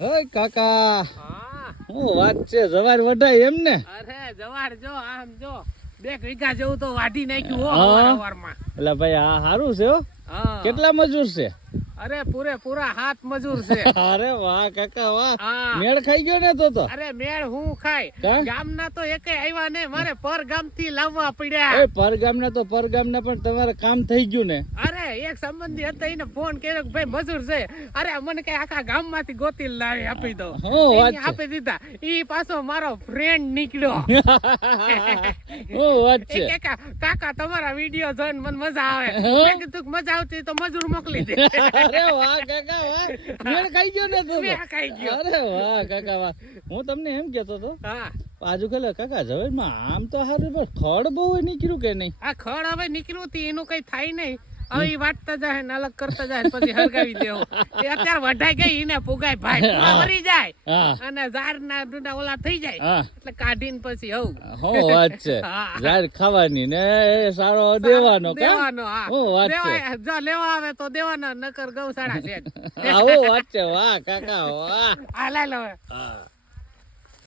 ઓય કાકા, હા હું વાત છે, જવાર વઢાય એમ ને? અરે જવાડ જો આમ જો 2 વીઘા જેવું તો વાઢી નાખ્યું હો હા. સવારમાં. એટલે ભાઈ આ સારું છે હો. હા કેટલા મજૂર છે? અરે પૂરા 7 મજૂર છે. અરે વાહ કાકા વાહ, હા મેળ ખાઈ ગયો ને તો અરે મેળ હું ખાય, કા? ગામના તો એકે આવ્યા ને, મારે પર ગામ થી લાવવા પડ્યા. એ પરગામના તો પરગામના પણ તમારે કામ થઈ ગયું ને? અરે એક સંબંધી હતા, એને ફોન કર્યો કે ભાઈ મજૂર છે. અરે મને કઈ આખા ગામ માંથી ગોતી લાવી આપી દો. હું વાત એને છે. આપી દીધા. ઈ પાછો મારો ફ્રેન્ડ નીકળ્યો. હું વાત છે. એ કે કાકા તમારા વિડીયો જોઈને મને મજા આવે. હા. મેં કીધું કે મજા આવતી તો મજૂર મોકલી દે. અરે વાહ કાકા વાહ, મેળ ખાઈ ગયો ને તો તો. મેળ ખાઈ ગયો. અરે વાહ કાકા વાહ, હું તમને એમ કહેતો હતો હા આજુ કાલે કાકા ઝવેરમાં આમ તો સારું પણ ખડ બહુ નીકળ્યું કે નહીં? આ ખડ હવે નીકળ્યું હતી, એનું કઈ થાય નહીં. હવે ઈ વાટતા જાય ને અલગ કરતા જાય ને પછી હરગાવી દેવો. એ અત્યારે વઢાઈ ગઈ એને પુગાય ભાઈ, પૂરા વરી જાય હા અને ઝાર ના ડુંડા ઓલા થઈ જાય હા, એટલે કાઢીને પછી હવ હું વાત છે. હા. ઝાડ ખાવાની ને એ સારો દેવાનો કા? દેવાનો. હા હું વાત છે. દેવાય, જો લેવા આવે તો દેવાનો, નકર ગૌશાળા છે જ. આવો વાત છે. વાહ કાકા વાહ. હાલ હાલ હવે. હા.